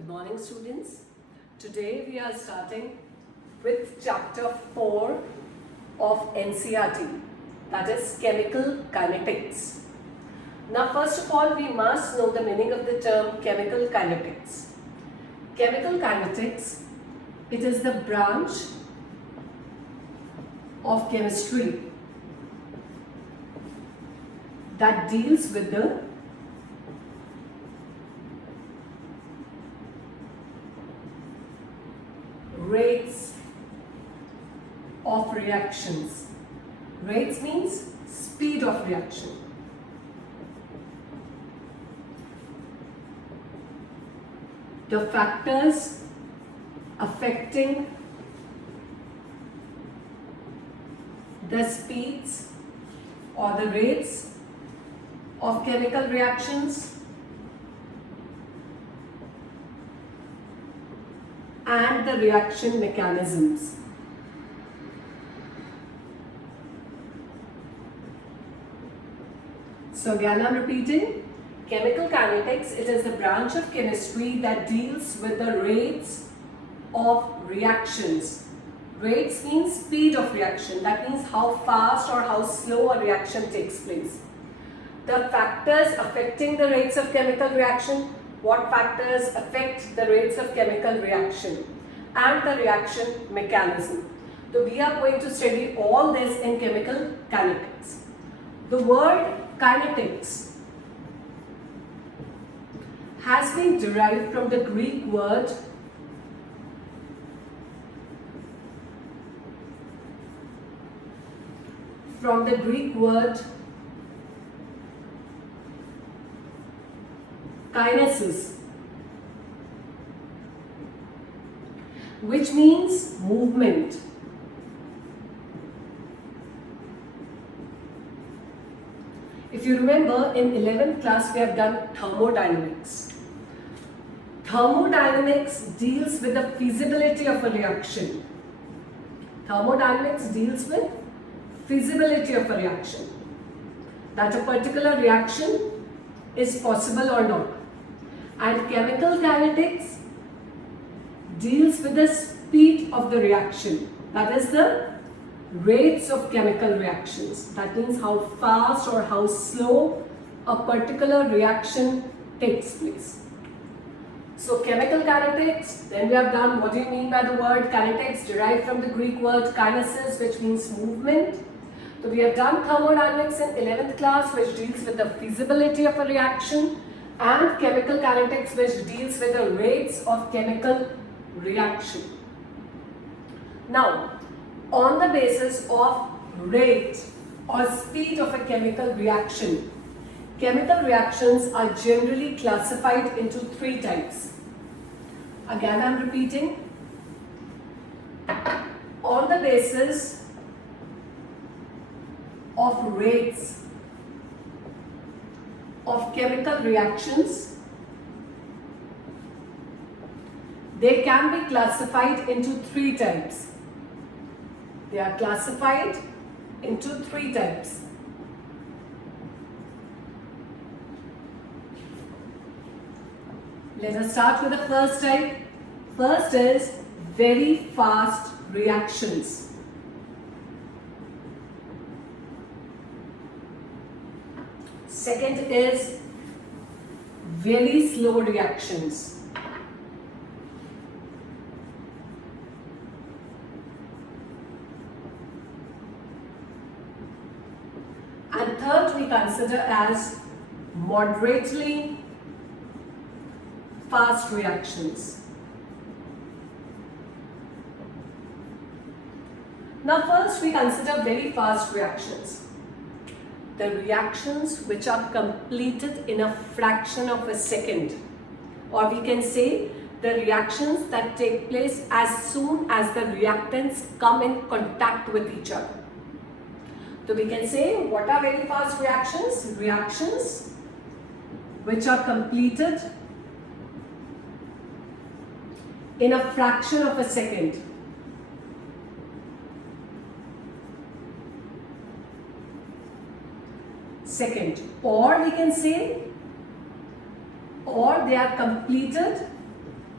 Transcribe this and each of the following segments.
Good morning, students. Today we are starting with chapter 4 of NCERT, that is chemical kinetics. Now first of all, we must know the meaning of the term chemical kinetics. Chemical kinetics, it is the branch of chemistry that deals with the rates of reactions. Rates means speed of reaction. The factors affecting the speeds or the rates of chemical reactions and the reaction mechanisms. So again I'm repeating, chemical kinetics, it is the branch of chemistry that deals with the rates of reactions. Rates means speed of reaction, that means how fast or how slow a reaction takes place. The factors affecting the rates of chemical reaction, what factors affect the rates of chemical reaction, and the reaction mechanism. So we are going to study all this in chemical kinetics. The word kinetics has been derived from the Greek word kinesis, which means movement. If you remember, in 11th class we have done thermodynamics. Thermodynamics deals with the feasibility of a reaction. Thermodynamics deals with feasibility of a reaction, that a particular reaction is possible or not. And chemical kinetics deals with the speed of the reaction, that is the rates of chemical reactions. That means how fast or how slow a particular reaction takes place. So chemical kinetics, then we have done what do you mean by the word kinetics, derived from the Greek word kinesis, which means movement. So we have done thermodynamics in 11th class, which deals with the feasibility of a reaction, and chemical kinetics, which deals with the rates of chemical reaction. Now, on the basis of rate or speed of a chemical reaction, chemical reactions are generally classified into 3 types. Again, I am repeating. On the basis of rates of chemical reactions, they can be classified into 3 types. They are classified into 3 types. Let us start with the first type. First is very fast reactions. Second is very slow reactions. And third we consider as moderately fast reactions. Now first we consider very fast reactions. The reactions which are completed in a fraction of a second, or we can say the reactions that take place as soon as the reactants come in contact with each other. So we can say, what are very fast reactions? Reactions which are completed in a fraction of a second. second, or we can say, or they are completed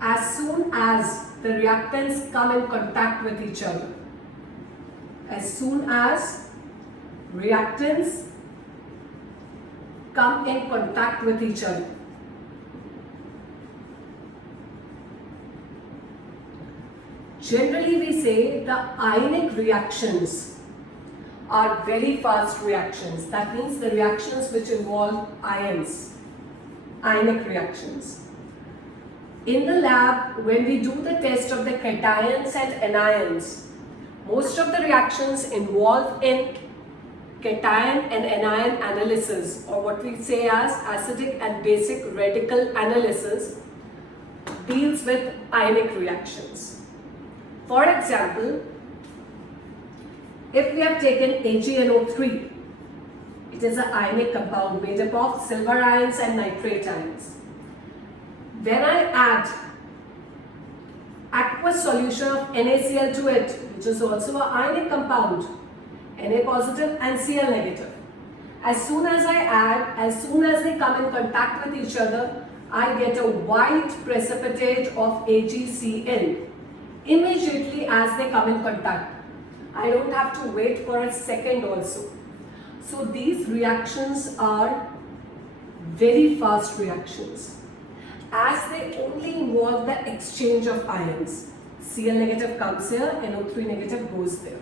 as soon as the reactants come in contact with each other. As soon as reactants come in contact with each other. Generally, we say the ionic reactions are very fast reactions. That means the reactions which involve ions, ionic reactions. In the lab, when we do the test of the cations and anions, most of the reactions involved in cation and anion analysis, or what we say as acidic and basic radical analysis, deals with ionic reactions. For example, if we have taken AgNO3, it is an ionic compound made up of silver ions and nitrate ions. When I add aqueous solution of NaCl to it, which is also an ionic compound, Na positive and Cl negative. As soon as I add, as soon as they come in contact with each other, I get a white precipitate of AgCl immediately as they come in contact. I don't have to wait for a second also. So these reactions are very fast reactions, as they only involve the exchange of ions. Cl negative comes here, NO3 negative goes there.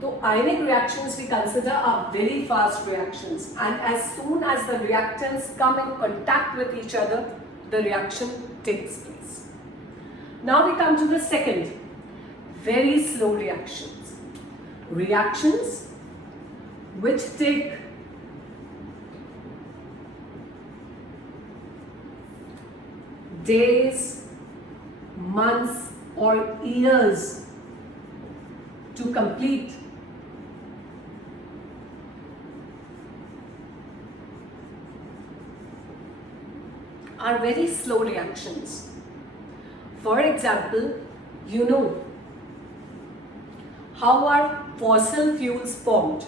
So ionic reactions we consider are very fast reactions, and as soon as the reactants come in contact with each other, the reaction takes place. Now we come to the second, very slow reactions. Reactions which take days, months or years to complete. Are very slow reactions. For example, you know how are fossil fuels formed?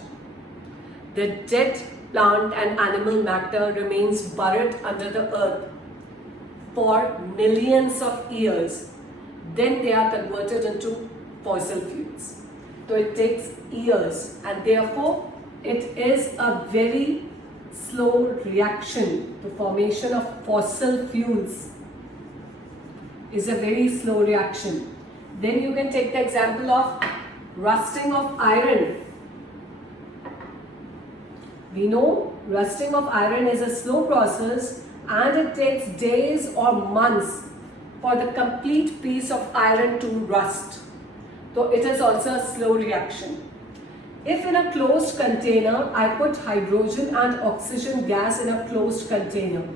The dead plant and animal matter remains buried under the earth for millions of years. Then they are converted into fossil fuels. So it takes years, and therefore it is a very slow reaction. The formation of fossil fuels is a very slow reaction. Then you can take the example of rusting of iron. We know rusting of iron is a slow process, and it takes days or months for the complete piece of iron to rust. So it is also a slow reaction. If in a closed container, I put hydrogen and oxygen gas in a closed container,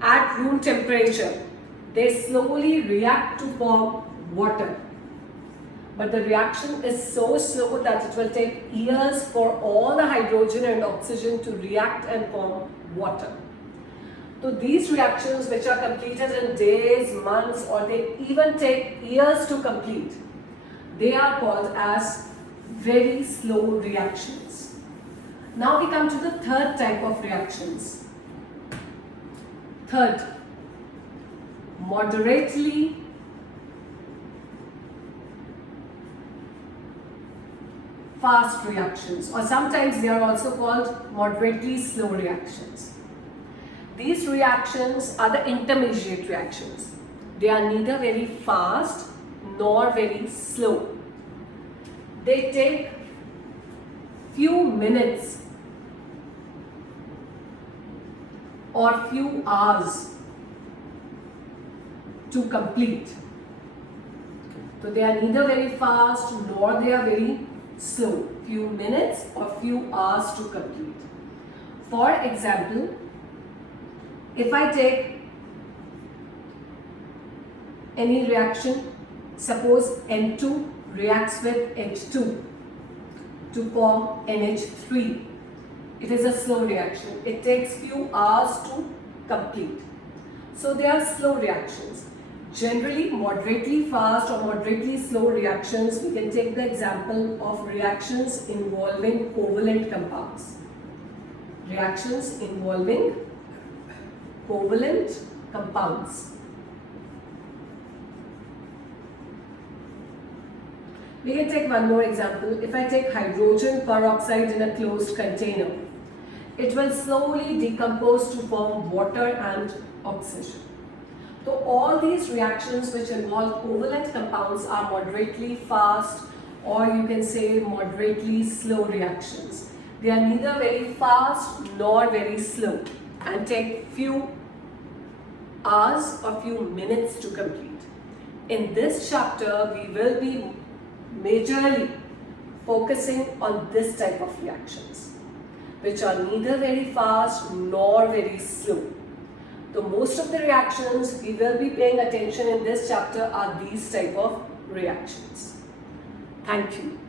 at room temperature, they slowly react to form water. But the reaction is so slow that it will take years for all the hydrogen and oxygen to react and form water. So these reactions, which are completed in days, months, or they even take years to complete, they are called as very slow reactions. Now we come to the third type of reactions. Third, moderately fast reactions, or sometimes they are also called moderately slow reactions. These reactions are the intermediate reactions. They are neither very fast nor very slow. They take few minutes or few hours to complete. So they are neither very fast nor they are very slow. Few minutes or few hours to complete. For example, if I take any reaction, suppose N2 reacts with H2 to form NH3. It is a slow reaction. It takes few hours to complete. So they are slow reactions. Generally, moderately fast or moderately slow reactions, we can take the example of reactions involving covalent compounds. Reactions involving covalent compounds. We can take one more example. If I take hydrogen peroxide in a closed container, it will slowly decompose to form water and oxygen. So all these reactions which involve covalent compounds are moderately fast, or you can say moderately slow reactions. They are neither very fast nor very slow and take few hours or few minutes to complete. In this chapter, we will be majorly focusing on this type of reactions, which are neither very fast nor very slow. So most of the reactions we will be paying attention in this chapter are these type of reactions. Thank you.